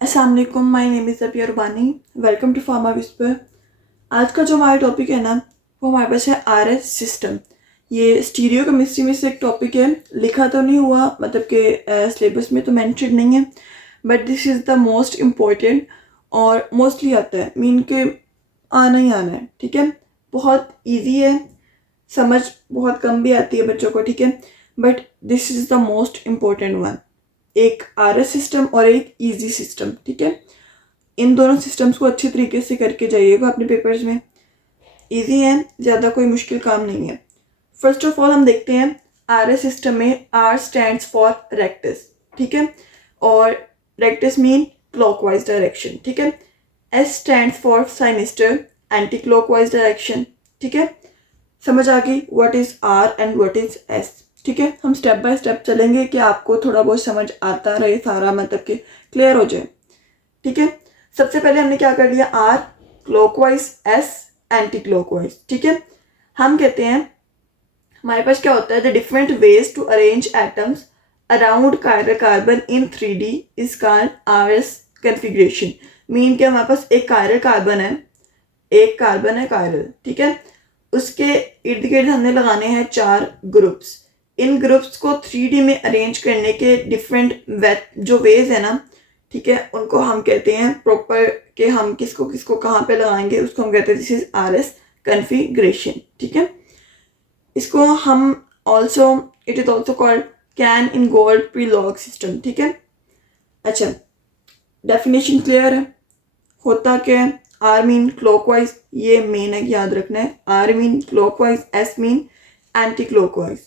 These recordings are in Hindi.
अस्सलाम वालेकुम, my name is Zabiya Rubani. Welcome to Pharma Whisper. आज का जो हमारा टॉपिक है ना, वो हमारे पास है आरएस सिस्टम। ये स्टीरियो केमिस्ट्री में से एक टॉपिक है। लिखा तो नहीं हुआ, मतलब कि सिलेबस में तो मेंशन नहीं है, but this is the most important और मोस्टली आता है, मीन के आना ही आना है। ठीक है, बहुत ईजी है, समझ बहुत कम भी आती है बच्चों को। ठीक है, but this is the most important one. एक आरएस सिस्टम और एक इजी सिस्टम। ठीक है, इन दोनों सिस्टम्स को अच्छी तरीके से करके जाइएगा अपने पेपर्स में। इजी है, ज़्यादा कोई मुश्किल काम नहीं है। फर्स्ट ऑफ ऑल हम देखते हैं आरएस सिस्टम में आर स्टैंड्स फॉर रेक्टस। ठीक है, और रेक्टस मीन क्लॉकवाइज डायरेक्शन। ठीक है, S stands for sinister, anticlockwise direction. ठीक है, समझ आ गई what is R and what is S. ठीक है, हम स्टेप बाय स्टेप चलेंगे कि आपको थोड़ा बहुत समझ आता रहे, सारा मतलब कि क्लियर हो जाए। ठीक है, सबसे पहले हमने क्या कर लिया, are clockwise, S anti clockwise. ठीक है, हम कहते हैं हमारे पास क्या होता है, the different ways to arrange atoms around chiral carbon in 3D is called RS configuration. Mean के हमारे पास एक कायरल कार्बन है, एक कार्बन है कायरल। ठीक है, उसके इर्द गिर्द हमने लगाने हैं 4 ग्रुप्स। इन ग्रुप्स को 3D में अरेंज करने के डिफरेंट जो वेज है ना, ठीक है, उनको हम कहते हैं प्रॉपर कि हम किसको किसको कहाँ पे लगाएंगे, उसको हम कहते हैं दिस इज आरएस कॉन्फ़िगरेशन। ठीक है, इसको हम also, it is also called Cahn Ingold Prelog system. ठीक है, अच्छा, डेफिनेशन क्लियर है। होता क्या है, आर मीन क्लॉकवाइज, ये मेन है, याद रखना है। R mean clockwise, S mean anticlockwise.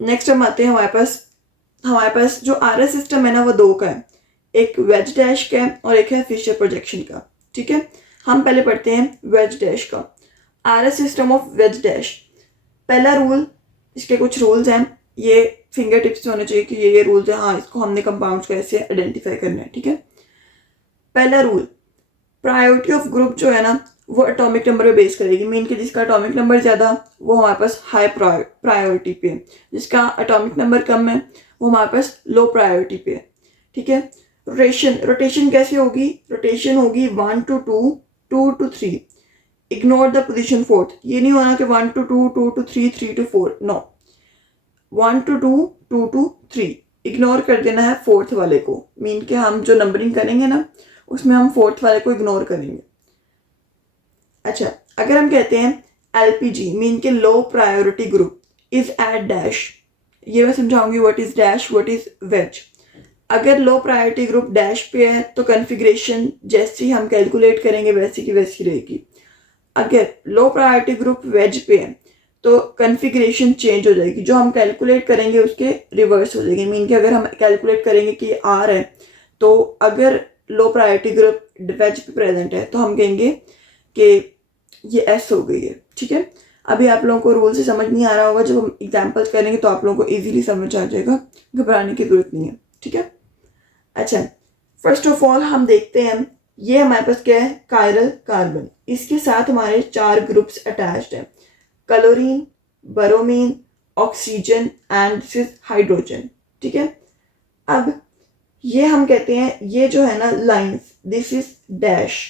Next हम आते हैं हमारे पास जो आर एस सिस्टम है ना, वो 2 का है, एक वेज डैश का है और एक है फिशर प्रोजेक्शन का। ठीक है, हम पहले पढ़ते हैं वेज डैश का। R S system of ways dash. पहला रूल, इसके कुछ रूल्स हैं, ये फिंगर टिप्स में होने चाहिए कि ये रूल्स हैं। हाँ, इसको हमने कंपाउंड्स को ऐसे आइडेंटिफाई करना है। ठीक है, पहला रूल, प्रायोरिटी ऑफ ग्रुप जो है ना, वो एटॉमिक नंबर पे बेस करेगी। मीन कि जिसका एटॉमिक नंबर ज़्यादा वो हमारे पास हाई प्रायोरिटी पे है, जिसका एटॉमिक नंबर कम है वो हमारे पास लो प्रायोरिटी पे है। ठीक है, रोटेशन कैसे होगी, रोटेशन होगी 1 to 2, 2 to 3। Ignore the position 4th। ये नहीं होना कि 1 to 2, 2 to 3, 3 to 4, no, 1 to 2, 2 to 3। Ignore कर देना है 4th वाले को। मीन के हम जो नंबरिंग करेंगे ना, उसमें हम 4th वाले को इग्नोर करेंगे। अच्छा, अगर हम कहते हैं एलपीजी मीन के low priority group is at dash, ये मैं समझाऊंगी what is dash, what is wedge. अगर लो प्रायोरिटी ग्रुप डैश पे है तो कॉन्फ़िगरेशन जैसी हम कैलकुलेट करेंगे वैसी की वैसी रहेगी। अगर लो प्रायोरिटी ग्रुप वेज पे है तो कॉन्फ़िगरेशन चेंज हो जाएगी, जो हम कैलकुलेट करेंगे उसके रिवर्स हो जाएगी। मीन कि अगर हम कैलकुलेट करेंगे कि आर है, तो अगर लो प्रायोरिटी ग्रुप वेज पे प्रेजेंट है तो हम कहेंगे कि ये एस हो गई है। ठीक है, अभी आप लोगों को रूल से समझ नहीं आ रहा होगा, जब हम एग्जाम्पल्स करेंगे तो आप लोगों को इजीली समझ आ जाएगा, घबराने की जरूरत नहीं है। ठीक है, अच्छा, फर्स्ट ऑफ ऑल हम देखते हैं, ये हमारे पास क्या है, कायरल कार्बन। इसके साथ हमारे 4 ग्रुप्स अटैच्ड हैं, chlorine, bromine, oxygen and this is hydrogen. ठीक है, अब ये हम कहते हैं, ये जो है ना lines, this is dash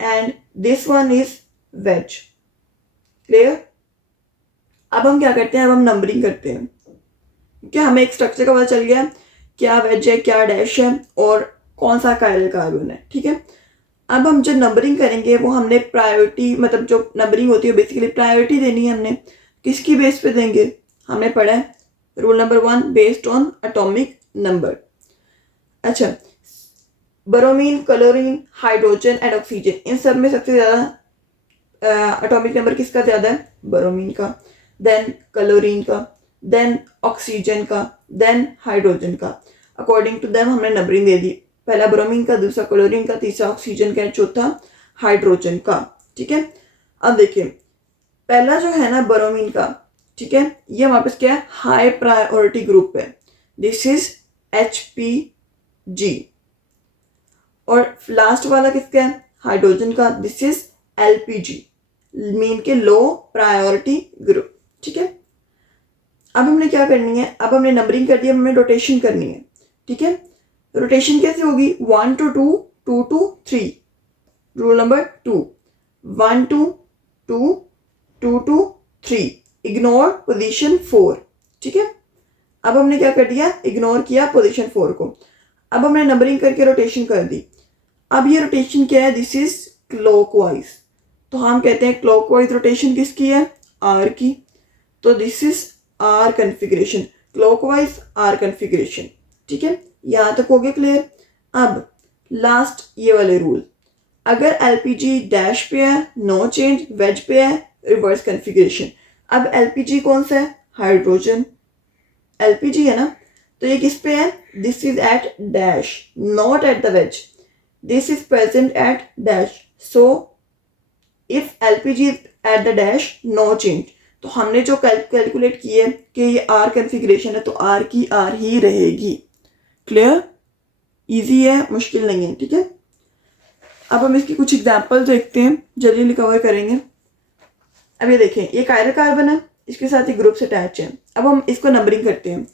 and this one is wedge. Clear? अब हम क्या करते हैं, अब हम नंबरिंग करते हैं, क्या हमें एक स्ट्रक्चर का पता चल गया क्या वेज है, क्या डैश है और कौन सा कायरल कार्बन है। ठीक है, अब हम जो नंबरिंग करेंगे वो हमने प्रायोरिटी, मतलब जो नंबरिंग होती है बेसिकली प्रायोरिटी देनी है। हमने किसकी बेस पे देंगे, हमने पढ़ा है rule number 1, based on atomic number. अच्छा, bromine, chlorine, hydrogen and oxygen, इन सब में सबसे ज़्यादा एटॉमिक नंबर किसका ज़्यादा है, ब्रोमीन का, देन क्लोरीन का, देन ऑक्सीजन का, देन हाइड्रोजन का। अकॉर्डिंग टू देम हमने नंबरिंग दे दी, पहला ब्रोमीन का, दूसरा क्लोरीन का, तीसरा ऑक्सीजन का, चौथा हाइड्रोजन का। ठीक है, अब देखिए पहला जो है ना ब्रोमीन का, ठीक है, ये हमारे पास क्या है, हाई प्रायोरिटी ग्रुप है, दिस इज HPG। और लास्ट वाला किसका है, हाइड्रोजन का, दिस इज LPG, मीन के लो प्रायोरिटी ग्रुप। ठीक है, अब हमने क्या करनी है, अब हमने नंबरिंग कर दी, अब हमें रोटेशन करनी है। ठीक है, रोटेशन कैसे होगी, 1 to 2, 2 to 3, rule number 2, 1 to 2, 2 to 3, ignore position 4, ठीक है। अब हमने क्या कर दिया, इग्नोर किया पोजीशन 4 को। अब हमने नंबरिंग करके रोटेशन कर दी। अब ये रोटेशन क्या है, दिस इज क्लॉकवाइज, तो हम कहते हैं क्लॉकवाइज रोटेशन किसकी है, आर की, तो this is R configuration, clockwise R configuration, ठीक है। यहाँ तक हो गया क्लियर। अब लास्ट ये वाले रूल, अगर एलपीजी डैश पे है, नो चेंज, वेज पे है, रिवर्स कन्फिग्रेशन। अब एलपीजी कौन सा है, हाइड्रोजन, एलपीजी है ना, तो ये किस पे है, this is at dash, not at the wedge, this is present at dash, so if LPG is at the dash, no change. तो हमने जो कैलकुलेट किए कि ये आर कन्फिग्रेशन है, तो आर की आर ही रहेगी। क्लियर, इजी है, मुश्किल नहीं है, ठीक है। अब हम इसकी कुछ एग्जांपल देखते हैं, जल्दी कवर करेंगे। अब ये देखें, ये कायरल कार्बन है, इसके साथ ही ग्रुप्स अटैच है। अब हम इसको नंबरिंग करते हैं।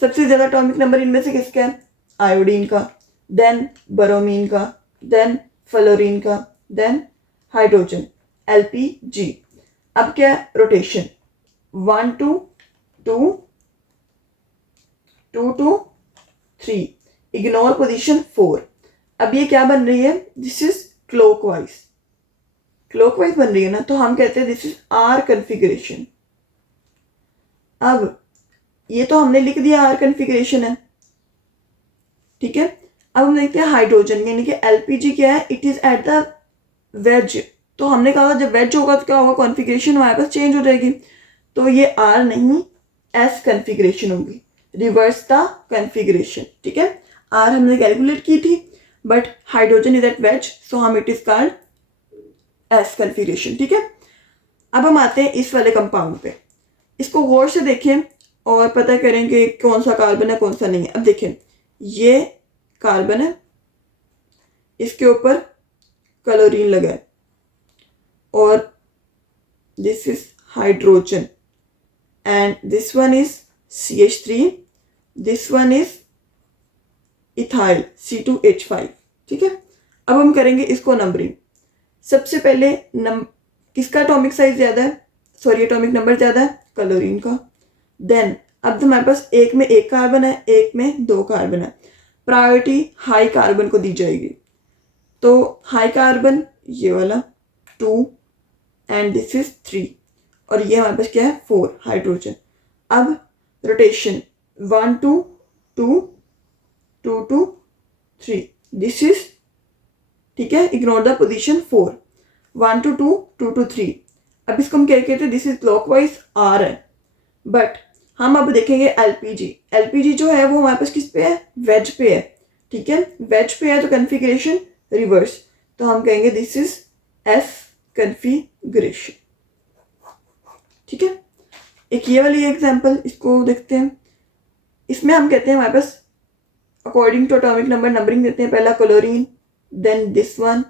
सबसे ज्यादा एटॉमिक नंबर इनमें से किसका है, आयोडीन का, देन ब्रोमीन का, देन फ्लोरीन का, देन हाइड्रोजन, एलपीजी। अब क्या है, rotation 1 to 2, 2 to 3, ignore position 4। अब ये क्या बन रही है, दिस इज क्लॉकवाइज, क्लॉकवाइज बन रही है ना, तो हम कहते हैं दिस इज आर कन्फिग्रेशन। अब ये तो हमने लिख दिया आर कन्फिग्रेशन है, ठीक है। अब हम देखते हैं हाइड्रोजन, यानी कि एलपीजी क्या है, it is at the veg, तो हमने कहा जब वेज होगा तो क्या होगा, कॉन्फ़िगरेशन हमारे पास चेंज हो जाएगी, तो ये आर नहीं एस कन्फिग्रेशन होगी, रिवर्स द कन्फिग्रेशन, ठीक है। आर हमने कैलकुलेट की थी, but hydrogen is at wedge, so हम it is called S configuration, ठीक है। अब हम आते हैं इस वाले कंपाउंड पे, इसको गौर से देखें और पता करें कि कौन सा कार्बन है कौन सा नहीं है। अब देखें, ये कार्बन है, इसके ऊपर क्लोरीन लगा है, और this is hydrogen, and this one is CH3, this one is ethyl C2H5, ठीक है। अब हम करेंगे इसको नंबरिंग। सबसे पहले किसका एटॉमिक साइज ज्यादा है, सॉरी एटॉमिक नंबर ज्यादा है, क्लोरीन का। देन अब तो हमारे पास एक में एक कार्बन है, एक में दो कार्बन है, प्रायोरिटी हाई कार्बन को दी जाएगी। तो हाई कार्बन ये वाला 2 एंड दिस इज 3, और ये हमारे पास क्या है 4, हाइड्रोजन। अब rotation 1 to 2, 2 to 3, this is, ठीक है, ignore the position 4, 1 to 2, 2 to 3। अब इसको हम क्या कहते हैं, दिस इज क्लॉकवाइज आर है, बट हम अब देखेंगे एलपीजी। एलपीजी जो है वो हमारे पास किस पे है, वेज पे है, ठीक है। वेज पे है तो कन्फिग्रेशन रिवर्स, तो हम कहेंगे दिस इज एस कन्फिग्रेशन, ठीक है। एक ये वाली एग्जांपल, इसको देखते हैं। इसमें हम कहते हैं हमारे पास according to atomic number numbering देते हैं, पहला क्लोरीन, देन दिस वन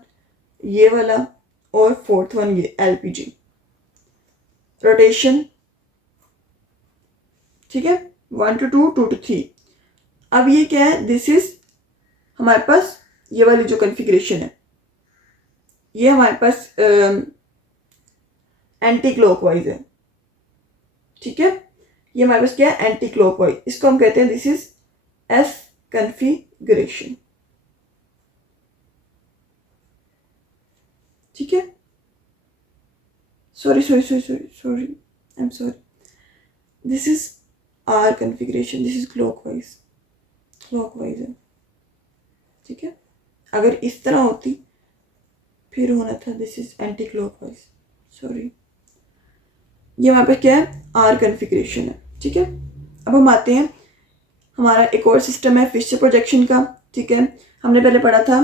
ये वाला, और फोर्थ वन ये एलपीजी। रोटेशन, ठीक है, 1 to 2, 2 to 3। अब ये क्या है, दिस इज हमारे पास ये वाली जो कन्फिग्रेशन है, ये हमारे पास एंटी क्लॉकवाइज है, ठीक है। ये हमारे पास क्या है, एंटी क्लॉकवाइज, इसको हम कहते हैं दिस इज एस कन्फिग्रेशन, ठीक है। Sorry I am sorry, this is R configuration, this is clockwise है, ठीक है। अगर इस तरह होती फिर होना था this is anti clockwise, sorry. ये हमारे पास क्या है, आर कन्फिग्रेशन है, ठीक है। अब हम आते हैं, हमारा एक और सिस्टम है फिशर प्रोजेक्शन का, ठीक है। हमने पहले पढ़ा था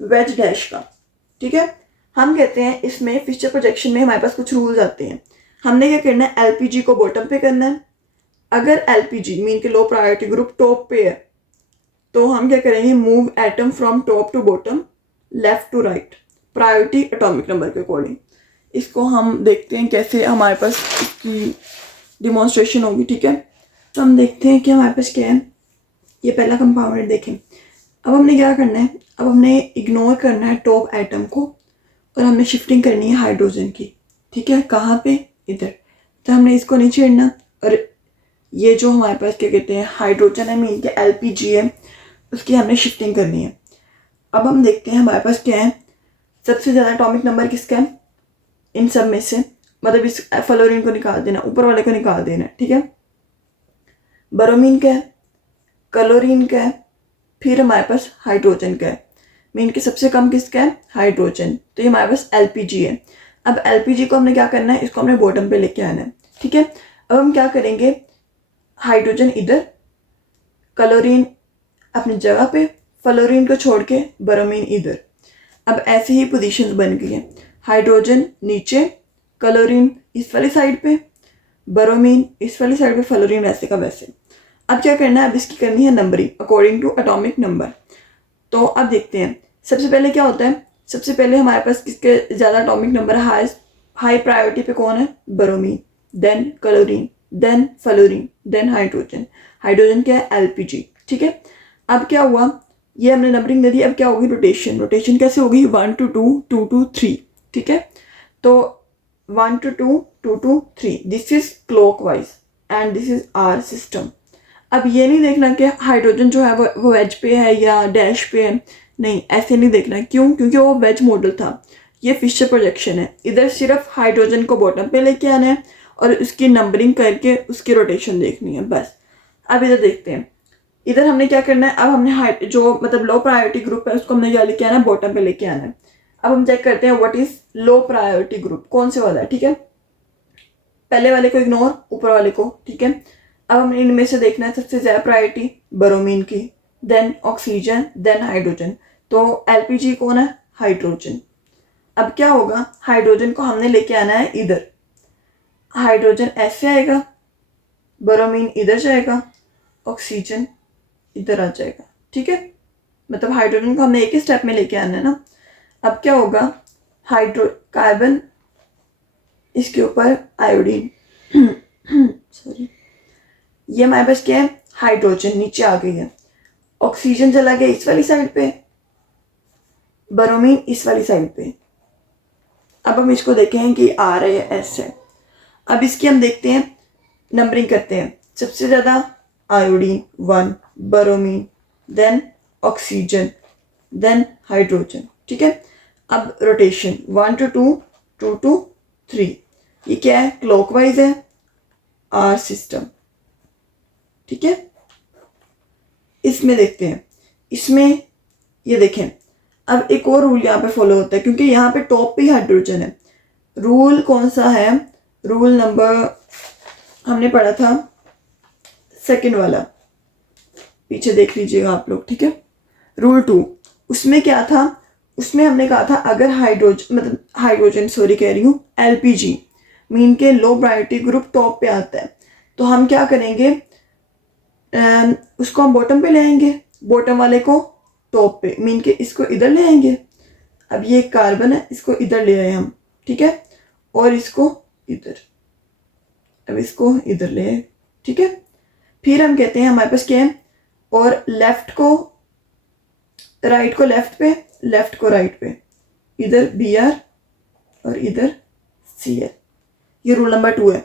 वेज डैश का, ठीक है। हम कहते हैं इसमें फिशर प्रोजेक्शन में हमारे पास कुछ रूल्स आते हैं। हमने क्या करना है, एलपीजी को बॉटम पे करना है। अगर एलपीजी मीन के लो प्रायोरिटी ग्रुप टॉप पे है, तो हम क्या करेंगे, move atom from top to bottom, left to right, priority atomic number के अकॉर्डिंग। इसको हम देखते हैं कैसे हमारे पास इसकी डिमॉन्स्ट्रेशन होगी, ठीक है। तो हम देखते हैं कि हमारे पास क्या है। ये पहला कंपाउंड देखें, अब हमने क्या करना है, अब हमने इग्नोर करना है टॉप एटम को और हमने शिफ्टिंग करनी है हाइड्रोजन की। ठीक है, कहाँ पे, इधर। तो हमने इसको नहीं छेड़ना और ये जो हमारे पास क्या कहते हैं हाइड्रोजन है, मीन के LPG है, उसकी हमने शिफ्टिंग करनी है। अब हम देखते हैं हमारे पास क्या है, सबसे ज़्यादा एटॉमिक नंबर किसका है इन सब में से, मतलब इस फ्लोरीन को निकाल देना, ऊपर वाले को निकाल देना, ठीक है। ब्रोमीन का है, क्लोरीन का है, फिर हमारे पास हाइड्रोजन का है। मीन के सबसे कम किसका है, हाइड्रोजन, तो ये हमारे पास LPG है। अब LPG को हमने क्या करना है, इसको हमने बॉटम पे लेके आना है, ठीक है। अब हम क्या करेंगे, हाइड्रोजन इधर, क्लोरीन अपनी जगह पे, फ्लोरीन को छोड़ के ब्रोमीन इधर। अब ऐसी ही पोजीशंस बन गई हैं, हाइड्रोजन नीचे, क्लोरीन इस वाली साइड पे, ब्रोमीन इस वाली साइड पे, फ्लोरीन वैसे का वैसे। अब क्या करना है, अब इसकी करनी है numbering according to atomic number. तो अब देखते हैं सबसे पहले क्या होता है, सबसे पहले हमारे पास किसके ज़्यादा एटॉमिक नंबर है, हाई प्रायोरिटी पे कौन है, bromine, then chlorine, then fluorine, then hydrogen. Hydrogen क्या है, LPG, ठीक है। अब क्या हुआ, ये हमने नंबरिंग दे दी, अब क्या होगी, रोटेशन। रोटेशन कैसे होगी, 1 to 2, 2 to 3, ठीक है। तो 1 to 2, 2 to 3, this is clockwise and this is our system. अब ये नहीं देखना कि हाइड्रोजन जो है वो वेज पे है या डैश पे है, नहीं ऐसे नहीं देखना। क्यों, क्योंकि वो वेज मॉडल था, ये फिशर प्रोजेक्शन है। इधर सिर्फ हाइड्रोजन को बॉटम पे लेके आना है और उसकी नंबरिंग करके उसकी रोटेशन देखनी है, बस। अब इधर देखते हैं, इधर हमने क्या करना है, अब हमने जो मतलब लो प्रायोरिटी ग्रुप है उसको हमने क्या लेके आना है, बॉटम पे लेके आना है। अब हम चेक करते हैं what is low priority group, कौन से वाला है, ठीक है। पहले वाले को इग्नोर, ऊपर वाले को, ठीक है। अब हमें इनमें से देखना है सबसे ज्यादा प्रायोरिटी ब्रोमीन की, देन ऑक्सीजन, देन हाइड्रोजन। तो LPG कौन है, हाइड्रोजन। अब क्या होगा, हाइड्रोजन को हमने लेके आना है इधर, हाइड्रोजन ऐसे आएगा, ब्रोमीन इधर जाएगा, ऑक्सीजन इधर आ जाएगा, ठीक है। मतलब हाइड्रोजन को हमने एक ही स्टेप में लेके आना है ना। अब क्या होगा, कार्बन, इसके ऊपर आयोडीन सॉरी, ये हमारे पास क्या है, हाइड्रोजन नीचे आ गई है, ऑक्सीजन चला गया इस वाली साइड पे, ब्रोमीन इस वाली साइड पे। अब हम इसको देखें कि आ रहे हैं ऐसे। अब इसकी हम देखते हैं, नंबरिंग करते हैं। सबसे ज़्यादा iodine 1, bromine, then oxygen, then hydrogen, ठीक है। अब रोटेशन 1 to 2, 2 to 3, ये क्या है, क्लॉकवाइज है, आर सिस्टम, ठीक है। इसमें देखते हैं, इसमें ये देखें, अब एक और रूल यहाँ पे फॉलो होता है, क्योंकि यहाँ पे टॉप पे हाइड्रोजन है। रूल कौन सा है, रूल नंबर हमने पढ़ा था सेकंड वाला, पीछे देख लीजिएगा आप लोग, ठीक है। रूल 2, उसमें क्या था, उसमें हमने कहा था अगर हाइड्रोजन सॉरी कह रही हूँ, LPG मीन के लो प्रायोरिटी ग्रुप टॉप पे आता है, तो हम क्या करेंगे, उसको हम बॉटम पे ले आएंगे, बॉटम वाले को टॉप पे, मीन के इसको इधर ले आएंगे। अब ये कार्बन है, इसको इधर ले आए हम, ठीक है, और इसको इधर, अब इसको इधर ले आए, ठीक है। फिर हम कहते हैं हमारे पास क्या है, और लेफ्ट को राइट को लेफ्ट पे, लेफ्ट को राइट पे, इधर Br और इधर Cl, ये रूल नंबर 2 है,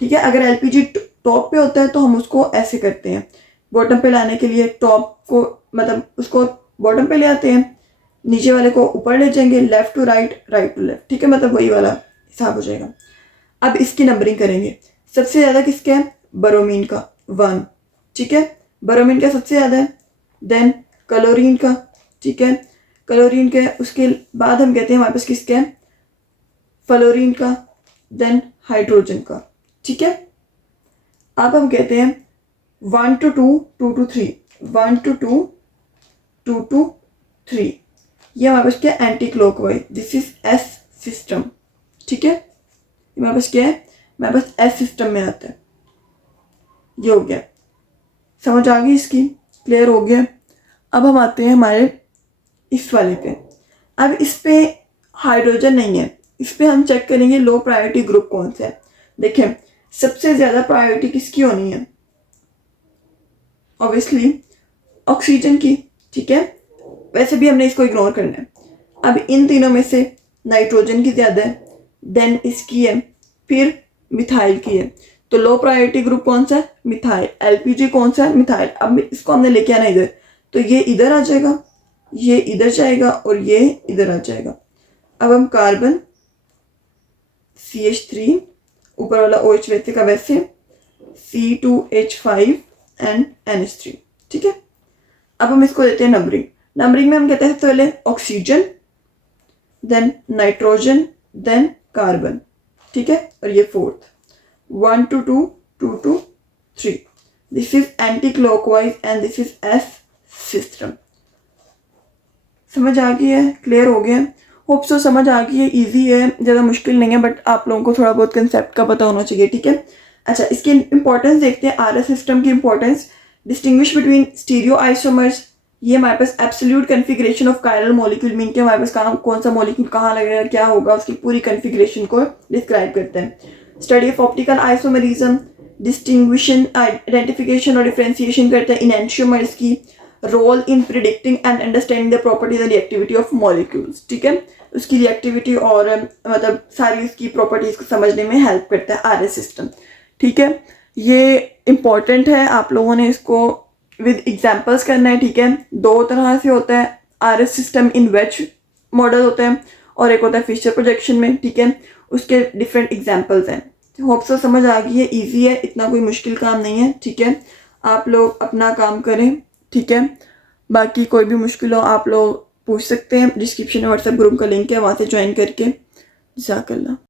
ठीक है। अगर LPG टॉप पे होता है तो हम उसको ऐसे करते हैं, बॉटम पे लाने के लिए टॉप को मतलब उसको बॉटम पे ले आते हैं, नीचे वाले को ऊपर ले जाएंगे, left to right, right to left, ठीक है, मतलब वही वाला हिसाब हो जाएगा। अब इसकी नंबरिंग करेंगे, सबसे ज़्यादा किसका है, ब्रोमीन का 1, ठीक है, ब्रोमीन का सबसे ज़्यादा है, देन क्लोरीन का, ठीक है, क्लोरीन के उसके बाद हम कहते हैं हमारे पास किसका है, फ्लोरीन का, देन हाइड्रोजन का, ठीक है। अब हम कहते हैं 1 to 2, 2 to 3, 1 to 2, 2 to 3, ये हमारे पास क्या है, anti clockwise, this is S system, ठीक है। ये हमारे पास क्या है, हमारे पास S सिस्टम में आता है। ये हो गया, समझ आ गई इसकी, क्लियर हो गया। अब हम आते हैं हमारे इस वाले पे। अब इस पे हाइड्रोजन नहीं है, इस पे हम चेक करेंगे लो प्रायोरिटी ग्रुप कौन सा है। देखें सबसे ज़्यादा प्रायोरिटी किसकी होनी है, ऑब्वियसली ऑक्सीजन की, ठीक है। वैसे भी हमने इसको इग्नोर करना है। अब इन तीनों में से नाइट्रोजन की ज़्यादा है, देन इसकी है, फिर मिथाइल की है। तो लो प्रायोरिटी ग्रुप कौन सा है? मिथाइल। एलपीजी कौन सा है? मिथाइल। अब इसको हमने लेके आना इधर, तो ये इधर आ जाएगा, ये इधर जाएगा और ये इधर आ जाएगा। अब हम कार्बन CH3, ऊपर वाला OH वैसे का वैसे, C2H5 एंड NH3। ठीक है, अब हम इसको देते हैं नंबरिंग। नंबरिंग में हम कहते हैं पहले oxygen, then nitrogen, then carbon. ठीक है, और ये fourth 1 to 2, 2 to 3। This is anti clockwise and this is S system. समझ आ गई है? क्लियर हो गया? होप सो समझ आ गई है। इजी है, ज़्यादा मुश्किल नहीं है, बट आप लोगों को थोड़ा बहुत कंसेप्ट का पता होना चाहिए। ठीक है, अच्छा इसकी इंपॉर्टेंस देखते हैं। RS सिस्टम की importance, distinguish between stereoisomers. ये हमारे पास absolute configuration of chiral molecule, mean के हमारे पास कहाँ कौन सा मॉलिक्यूल कहाँ लगेगा, क्या होगा, उसकी पूरी कन्फिग्रेशन को डिस्क्राइब करते हैं। Study of optical isomerism, distinction, identification और डिफ्रेंसिएशन करते हैं इनैंशियोमर्स की। Role in predicting and understanding the properties and reactivity of molecules. ठीक है, उसकी रिएक्टिविटी और मतलब सारी उसकी प्रॉपर्टीज को समझने में हेल्प करता है RS सिस्टम। ठीक है, ये इंपॉर्टेंट है, आप लोगों ने इसको विद एग्जांपल्स करना है। ठीक है, दो तरह से होता है RS सिस्टम, इन वेज मॉडल होता है और एक होता है फिशर प्रोजेक्शन में। ठीक है, उसके डिफरेंट एग्जांपल्स हैं। होप सो समझ आ गई है, इजी है, इतना कोई मुश्किल काम नहीं है। ठीक है, आप लोग अपना काम करें। ठीक है, बाकी कोई भी मुश्किल हो आप लोग पूछ सकते हैं। डिस्क्रिप्शन में व्हाट्सएप ग्रुप का लिंक है, वहाँ से ज्वाइन करके। जज़ाकल्लाह।